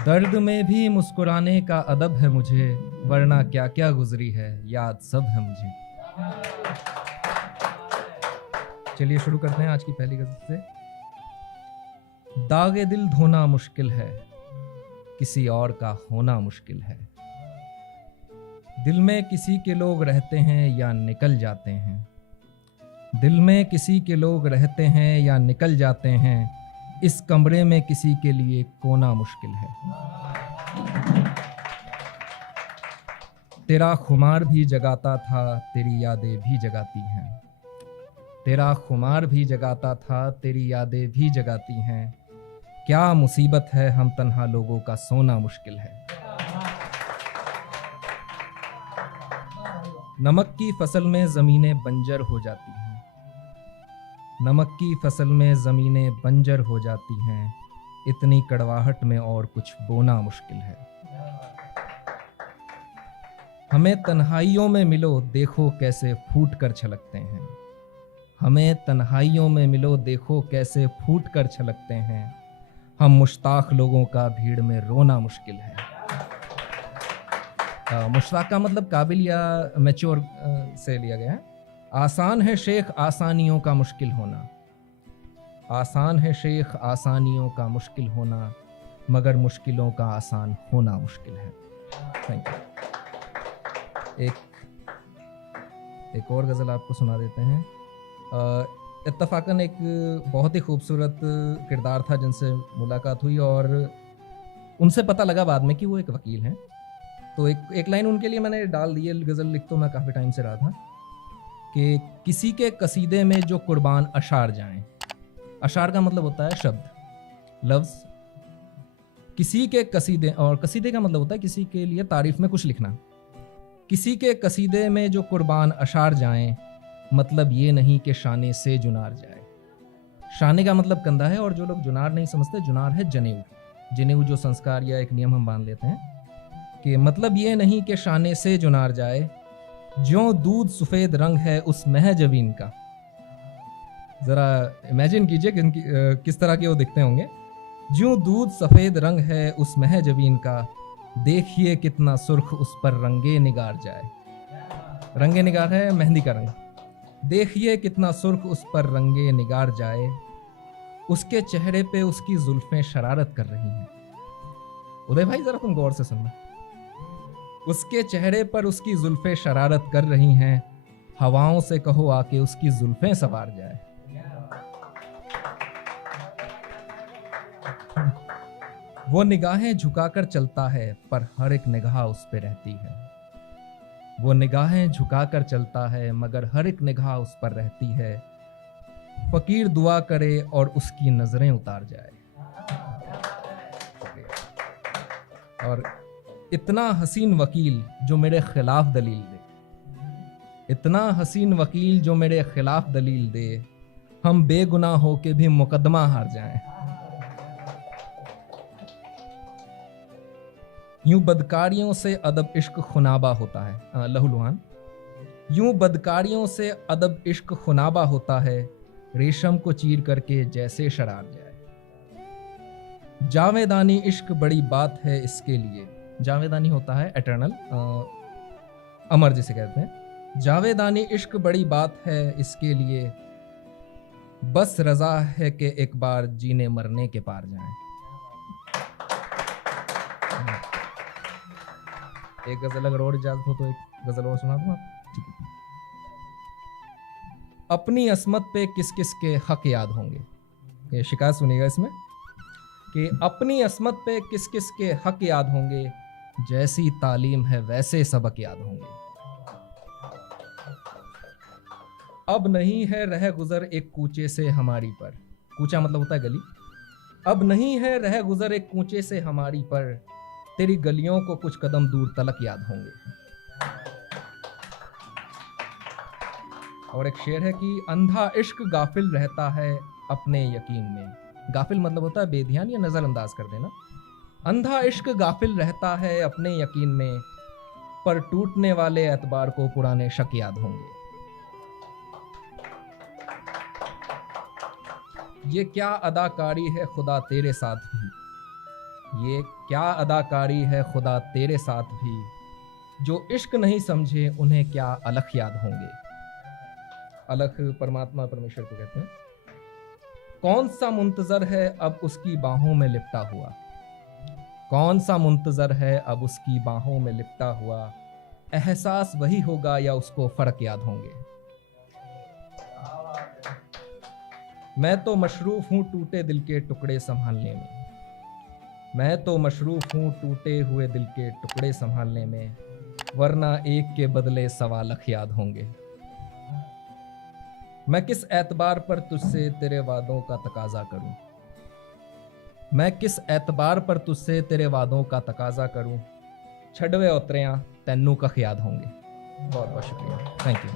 दर्द में भी मुस्कुराने का अदब है मुझे, वरना क्या क्या गुजरी है याद सब है मुझे। चलिए शुरू करते हैं आज की पहली गजल से। दागे दिल धोना मुश्किल है, किसी और का होना मुश्किल है। दिल में किसी के लोग रहते हैं या निकल जाते हैं। दिल में किसी के लोग रहते हैं या निकल जाते हैं। इस कमरे में किसी के लिए कोना मुश्किल है। तेरा खुमार भी जगाता था, तेरी यादें भी जगाती हैं। तेरा खुमार भी जगाता था, तेरी यादें भी जगाती हैं। क्या मुसीबत है हम तन्हा लोगों का सोना मुश्किल है। नमक की फसल में ज़मीनें बंजर हो जाती हैं। नमक की फसल में ज़मीनें बंजर हो जाती हैं। इतनी कड़वाहट में और कुछ बोना मुश्किल है। हमें तन्हाइयों में मिलो, देखो कैसे फूट कर छलकते हैं। हमें तन्हाइयों में मिलो, देखो कैसे फूट कर छलकते हैं। हम मुश्ताक लोगों का भीड़ में रोना मुश्किल है। मुश्ताक का मतलब काबिल या मैच्योर से लिया गया है। आसान है शेख आसानियों का मुश्किल होना। आसान है शेख आसानियों का मुश्किल होना, मगर मुश्किलों का आसान होना मुश्किल है। Thank you. एक और गज़ल आपको सुना देते हैं। इत्तफाकन एक बहुत ही खूबसूरत किरदार था जिनसे मुलाकात हुई और उनसे पता लगा बाद में कि वो एक वकील हैं। तो एक लाइन उनके लिए मैंने डाल दी है। गज़ल लिख तो मैं काफ़ी टाइम से रहा था कि किसी के कसीदे में जो कुर्बान अशार जाएं। अशार का मतलब होता है शब्द, लफ्ज़। किसी के कसीदे, और कसीदे का मतलब होता है किसी के लिए तारीफ में कुछ लिखना। किसी के कसीदे में जो कुर्बान अशार जाएं, मतलब ये नहीं कि शाने से जुनार जाए। शाने का मतलब कंधा है, और जो लोग जुनार नहीं समझते, जुनार है जनेऊ। जनेऊ जो संस्कार या एक नियम हम बांध लेते हैं कि मतलब ये नहीं कि शाने से जुनार जाए। ज्यों दूध सफ़ेद रंग है उस मह जबीन का। ज़रा इमेजिन कीजिए किस तरह के वो दिखते होंगे। ज्यों दूध सफ़ेद रंग है उस मह जबीन का, देखिए कितना सुर्ख उस पर रंगे निगार जाए। रंगे निगार है मेहंदी का रंग। देखिए कितना सुर्ख उस पर रंगे निगार जाए। उसके चेहरे पे उसकी जुल्फें शरारत कर रही हैं। उदय भाई ज़रा तुम गौर से सुनना। उसके चेहरे पर उसकी जुल्फें शरारत कर रही हैं। हवाओं से कहो आके उसकी जुल्फें सवार जाए। वो निगाहें झुकाकर चलता है पर हर एक निगाह उस पे रहती है। वो निगाहें झुकाकर चलता है मगर हर एक निगाह उस पर रहती है। फकीर दुआ करे और उसकी नजरें उतार जाए। और इतना हसीन वकील जो मेरे खिलाफ दलील दे। इतना हसीन वकील जो मेरे खिलाफ दलील दे। हम बेगुनाह होके भी मुकदमा हार जाएं। यूं बदकारियों से अदब इश्क खुनाबा होता है। लहूलुहान। यूं बदकारियों से अदब इश्क खुनाबा होता है। रेशम को चीर करके जैसे शरार जाए। जावेदानी इश्क बड़ी बात है इसके लिए। जावेदानी होता है एटर्नल, अमर जिसे कहते हैं। जावेदानी इश्क बड़ी बात है इसके लिए। बस रजा है कि एक बार जीने मरने के पार जाएं। एक गजल अगर और इजाजत हो तो एक गजल और सुना दूं आप? ठीक है। अपनी असमत पे किस किस के हक याद होंगे। ये शिकायत सुनिएगा इसमें कि अपनी असमत पे किस किस के हक याद होंगे। जैसी तालीम है वैसे सबक याद होंगे। अब नहीं है रह गुजर एक कूचे से हमारी पर। कूचा मतलब होता है गली। अब नहीं है रह गुजर एक कूचे से हमारी पर। तेरी गलियों को कुछ कदम दूर तलक याद होंगे। और एक शेर है कि अंधा इश्क गाफिल रहता है अपने यकीन में। गाफिल मतलब होता है बेध्यान या नजरअंदाज कर देना। अंधा इश्क गाफिल रहता है अपने यकीन में, पर टूटने वाले एतबार को पुराने शक याद होंगे। ये क्या अदाकारी है खुदा तेरे साथ भी। ये क्या अदाकारी है खुदा तेरे साथ भी, जो इश्क नहीं समझे उन्हें क्या अलख याद होंगे। अलख परमात्मा परमेश्वर को कहते हैं। कौन सा मुंतजर है अब उसकी बाहों में लिपटा हुआ, कौन सा मुंतजर है अब उसकी बाहों में लिपटा हुआ, एहसास वही होगा या उसको फर्क याद होंगे। मैं तो मशरूफ हूं टूटे दिल के टुकड़े संभालने में, मैं तो मशरूफ हूं टूटे हुए दिल के टुकड़े संभालने में, वरना एक के बदले सवा लख याद होंगे। मैं किस एतबार पर तुझसे तेरे वादों का तकाजा करूं, मैं किस एतबार पर तुझसे तेरे वादों का तकाजा करूं, छड़वे उतरियां तैनू कख याद होंगे। बहुत बहुत शुक्रिया, थैंक यू।